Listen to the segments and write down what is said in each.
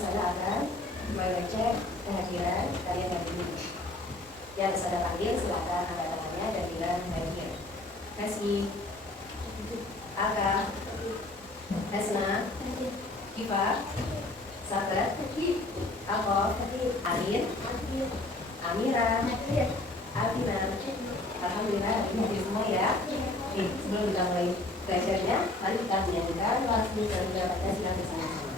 Ustazah akan mengecek kehadiran kalian hari ini. Yang Ustazah panggil silakan angkat tangannya dan bilang hadir. Kasih Aga, Hasna, Kifa, Sabar, Alkof, Alin, Amira, Alvina. Alhamdulillah ini hadir semua ya. Oke, sebelum kita mulai belajarnya, mari kita menyanyikan lagu Garuda Pancasila bersama-sama.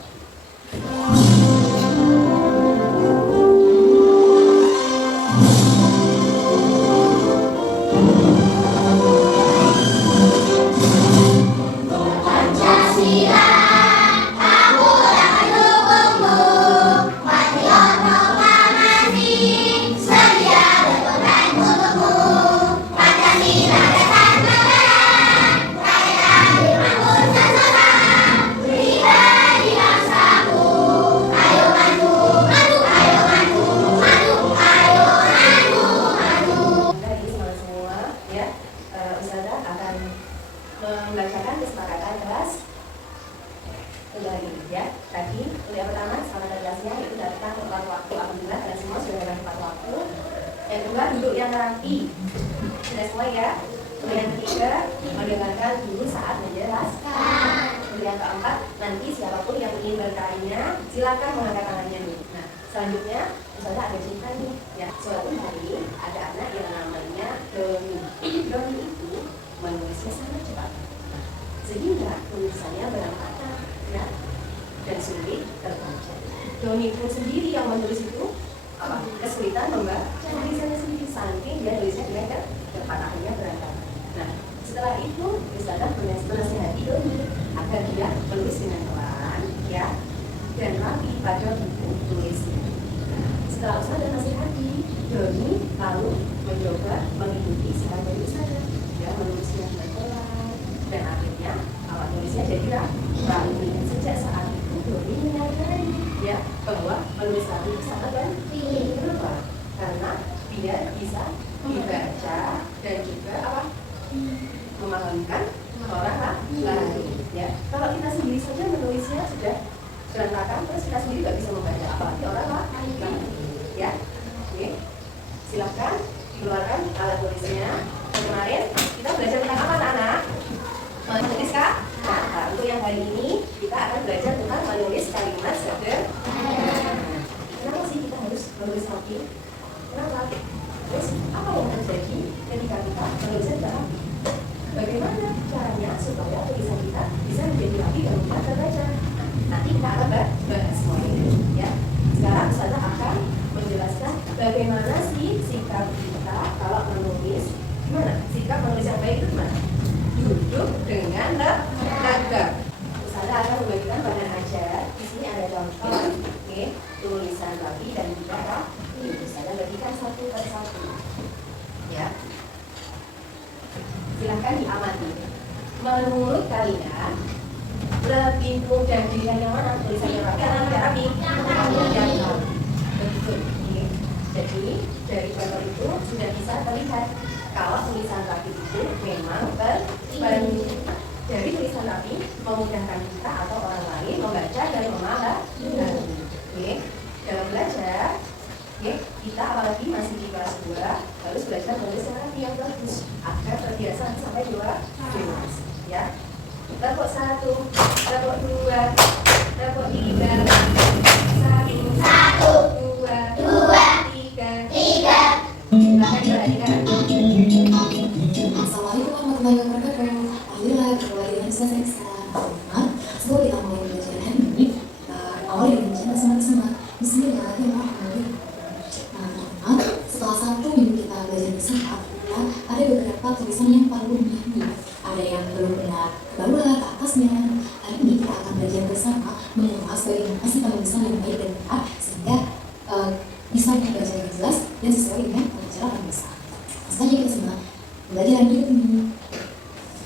Membacakan kesepakatan kelas kembali ya. Tadi kuliah pertama kesepakatan kelasnya itu datang tepat waktu. Alhamdulillah kalian semua sudah datang tepat waktu. Yang kedua duduk yang rapi. Sudah semua ya. Yang ketiga mendengarkan dulu saat menjelaskan. Yang keempat nanti siapapun yang ingin bertanya silakan mengangkat tangannya dulu. Nah selanjutnya misalnya ada cerita nih ya. Suatu hari ada anak yang namanya Doni. Doni itu menulisnya sangat cepat sehingga tulisannya berantakan ya dan sulit terbaca. Doni pun sendiri yang menulis itu kesulitan membaca tulisannya sendiri saking dia tulisnya dengan cepat akhirnya berantakan. Nah setelah itu Ustazah menasihati Doni agar dia menulis dengan pelan ya dan rapi pada buku tulisnya. Setelah Ustazah nasihati, Doni lalu mencoba mengikuti saran dari Ustazah. Dia menulisnya pelan dan akhirnya awal tulisnya jadi rapi. Sejak saat itu Doni menyadari ya bahwa menulis rapi itu sangat penting. Kenapa? Karena biar bisa dibaca dan juga memahamkan orang lain ya. Kalau kita sendiri saja menulisnya sudah berantakan terus kita sendiri nggak bisa membaca apalagi orang lain ya. Oke, silakan dikeluarkan alat tulisnya. Kemarin kita belajar tentang apa anak-anak? Menulis kata. Untuk yang hari ini kita akan belajar tentang menulis kalimat sederhana. Kenapa sih kita harus menulis rapi? Kenapa? Terus apa yang terjadi ketika kita menulisnya tidak rapi? Bagaimana caranya supaya tulisan kita bisa menjadi rapi dan mudah terbaca? Nanti kita akan bahas semua ini ya. Sekarang Ustazah akan menjelaskan bagaimana sih sikap kita kalau menulis. Gimana? Sikap menulis yang baik itu gimana? Duduk dengan tegak. Ustazah akan membagikan bahan ajar. Di sini ada contoh, oke, tulisan rapi dan juga rapi. Ustazah bagikan satu persatu. Ya. Silahkan diamati. Menurut kalian lebih mudah dilihat yang mana? Tulisan yang rapi atau tidak rapi? Yang rapi. Betul. Jadi dari contoh itu sudah bisa terlihat kalau tulisan rapi itu memang penting. Dari tulisan rapi memudahkan kita atau orang lain membaca dan memahami. Oke, dalam belajar, kita apalagi masih di kelas 2 harus belajar menulis rapi yang bagus agar terbiasa sampai 2 ya. Tepuk 1, tepuk 2, tepuk 3, 1, 2, 3. Silakan diperhatikan. Assalamualaikum warahmatullahi wabarakatuh. Alhamdulillah, kembali dengan saya Ahmad. Sebelum kita mulai belajar hari ini, awal dengan belajar bersama-sama. Bismillahirrahmanirrahim. Nah, setelah 1 minggu kita belajar bersama, ada beberapa tulisan yang perlu dihapus. Ada yang belum benar, barulah ke atasnya. Hari ini kita akan belajar bersama mengulas bagaimana sih penulisan yang baik dan benar sehingga bisa membaca dengan jelas dan sesuai dengan cara penulisan. Selanjutnya kita simak pembelajaran berikut ini.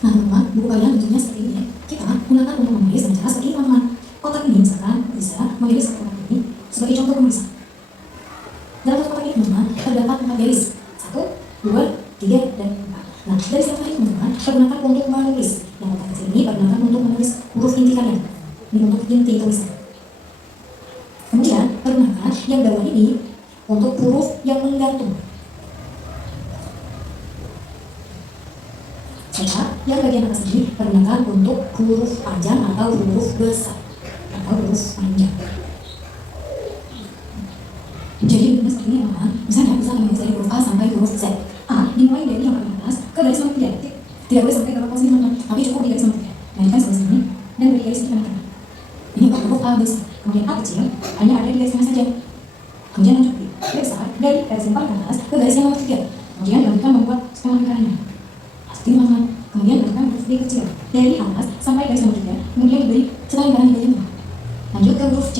Nah teman-teman, buku kalian bentuknya seperti ini. Kita gunakan untuk menulis dengan cara seperti ini teman-teman. Kotak ini misalkan bisa memilih satu kotak ini sebagai contoh penulisan. Dalam satu kotak ini teman-teman terdapat 4 garis, 1, 2, 3, dan 4. Nah dari setiap ini teman-teman pergunakan untuk menulis. Yang kotak kecil ini pergunakan untuk menulis huruf inti kalian. Ini untuk inti tulisan. Pergunakan yang bawah ini untuk huruf yang menggantung. Setelah yang bagian atas ini pergunakan untuk huruf panjang atau huruf besar atau huruf panjang. Jadi bentuknya seperti ini teman-teman. Misalnya bisa menulis dari huruf A sampai huruf Z. A dimulai dari yang paling atas ke garis nomor 3. Tidak boleh sampai ke bawah posisi teman-teman, tapi cukup di garis nomor 3. Naikkan sebelah sini dan beri garis di kanan. Ini untuk huruf A besar. Kemudian A kecil hanya ada di garis tengah saja. Kemudian lanjut di B besar dari garis yang paling atas ke garis yang nomor 3. Kemudian lanjutkan membuat setengah lingkarannya. Seperti teman-teman. Kemudian lanjutkan huruf D kecil dari atas sampai garis nomor 3. Kemudian diberi setengah lingkaran di bagian tengah. Lanjut ke huruf C.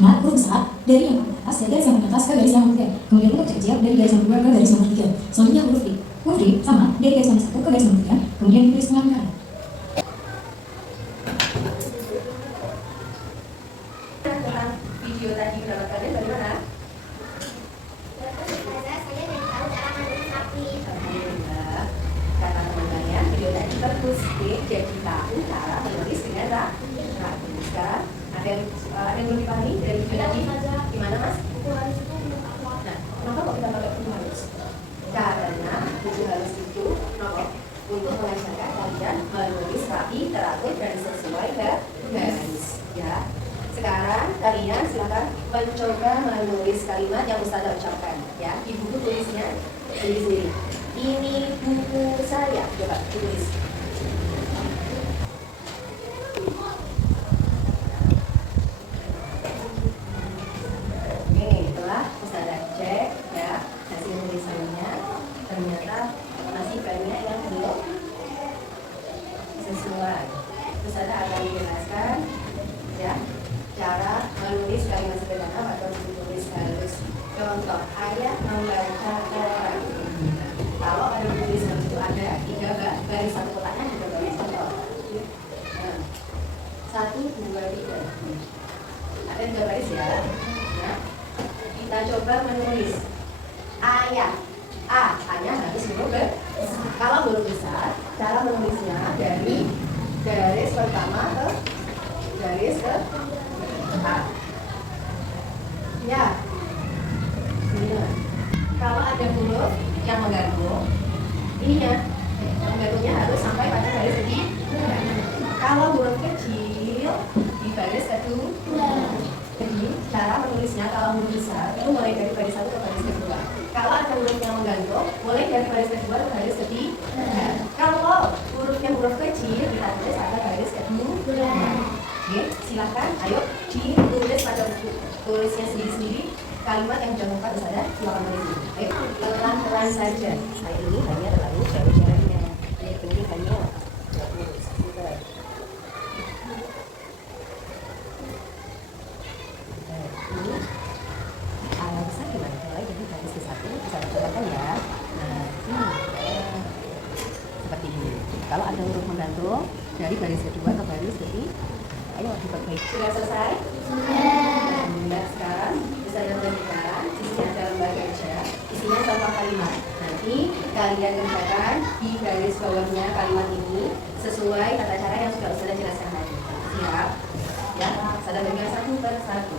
Nah, huruf besar dari yang paling atas dari garis yang paling atas ke garis yang nomor 3. Kemudian huruf kecil dari garis nomor 2 ke garis nomor 3. Selanjutnya huruf D. Huruf D sama dari garis nomor 1 ke garis nomor 3. Kemudian diberi setengah lingkaran. Video tadi mendapatkannya dari mana? Alhamdulillah. Kata teman-temannya, video tadi bagus. Jadi tahu cara menulis dengan rapi. Sekarang ada yang belum dipahami dari video tadi? Gimana Mas? Nah, kenapa kok kita pakai buku halus? Karena buku halus itu untuk mengajarkan kalian menulis rapi, teratur, dan sesuai garis. Ya. Sekarang kalian silakan mencoba menulis kalimat yang Ustazah ucapkan. Ya, di buku tulisnya sendiri-sendiri. Ini buku saya. Coba tulis. Ustazah cek ya hasil tulisannya, ternyata masih banyak yang belum sesuai. Ustazah akan menjelaskan ya cara menulis kalimat sederhana atau ditulis halus. Contoh, ayah membaca koran. Kalau ada tulisan itu ada 3 garis satu kotaknya 3 garis contoh. 1, 2, 3. Ada 3 garis ya. Nah, kita coba menulis ayah. A-nya harus huruf besar. Kalau huruf besar, cara menulisnya dari garis pertama ke garis ke A. Ya. Kalau ada huruf yang menggantung, ininya menggantungnya harus sampai pada garis ketiga. Kalau huruf kecil di garis kedua. Jadi cara menulisnya kalau huruf besar itu mulai dari baris 1 ke baris kedua. Kalau ada huruf yang menggantung, mulai dari baris kedua ke baris ketiga. Kalau hurufnya huruf kecil, kita tulis pada garis kedua. Oke, silakan, ayo ditulis pada buku tulisnya sendiri-sendiri kalimat yang jangan lupa Ustazah, silakan menulis. Ayo, pelan-pelan saja. Nah, ini hanya terlalu jauh jaraknya. Ini penting hanya lurus. Ini ala besar gimana? Mulai jadi garis ke 1, bisa dicontohkan ya. Nah, ini seperti ini. Kalau ada huruf menggantung dari baris kedua ke baris ketiga, ayo diperbaiki. Sudah selesai? Alhamdulillah. Sekarang bisa dilanjutkan. Isinya ada lembar kerja. Isinya contoh kalimat. Nanti kalian kerjakan di garis bawahnya kalimat ini sesuai tata cara yang sudah Ustazah jelaskan tadi. Siap? Ya, Ustazah berikan satu per satu.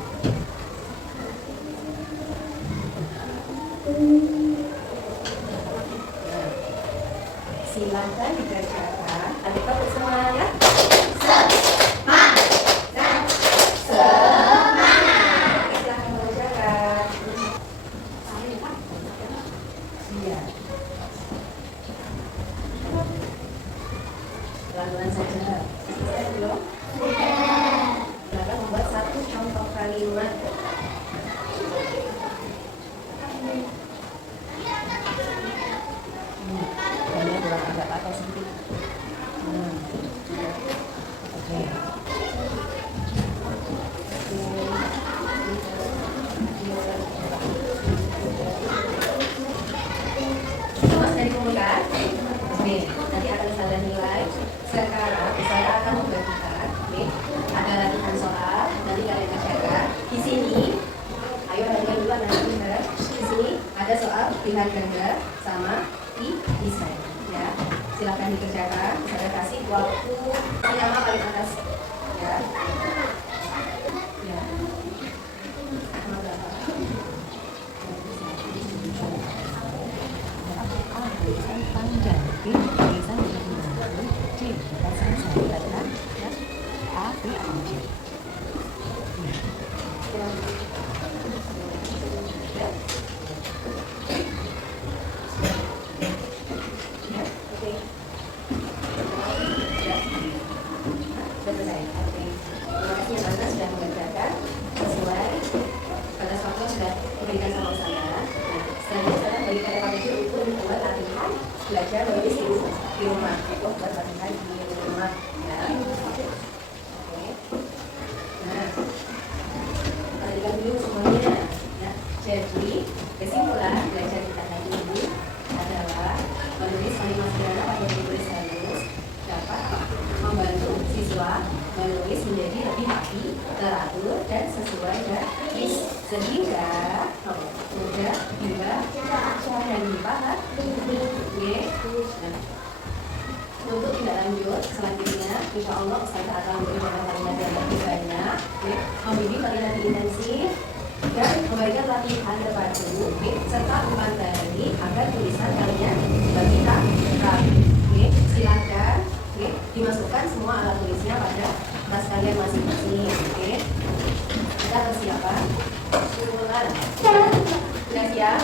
Silakan dikerjakan. Adiknya bersemangat. Pelan-pelan saja. Selesai belum? Silakan membuat satu contoh kalimat. Kayaknya kurang agak patah sedikit. Oke. Mas dari kumpulkan. Oke, nanti akan Ustazah nilai. Sekarang saya akan membagikan. Oke, ada latihan soal. Nanti kalian kerjakan. Di sini, ayo latihan dulu nanti di sini ada soal pilihan ganda sama desain. Ya, silakan dikerjakan. Saya kasih waktu yang paling atas. Ya. Ya. belajar menulis di rumah. Oh, buat latihan di rumah ya. Oke. Nah, perhatikan dulu semuanya. Ya. Jadi kesimpulan belajar kita hari ini adalah menulis kalimat sederhana atau menulis halus dapat membantu siswa menulis menjadi lebih rapi, teratur, dan sesuai garis sehingga mudah dibaca dan dipahami. Oke. Nah, untuk tindak lanjut selanjutnya, insya Allah saya akan memberikan kalimat yang lebih banyak, membimbing kalian lebih intensif dan memberikan latihan terpadu, serta memantau agar tulisan kalian lebih rapi. Silakan dimasukkan semua alat tulisnya pada tas kalian masing-masing. Kita persiapan. Sudah siap?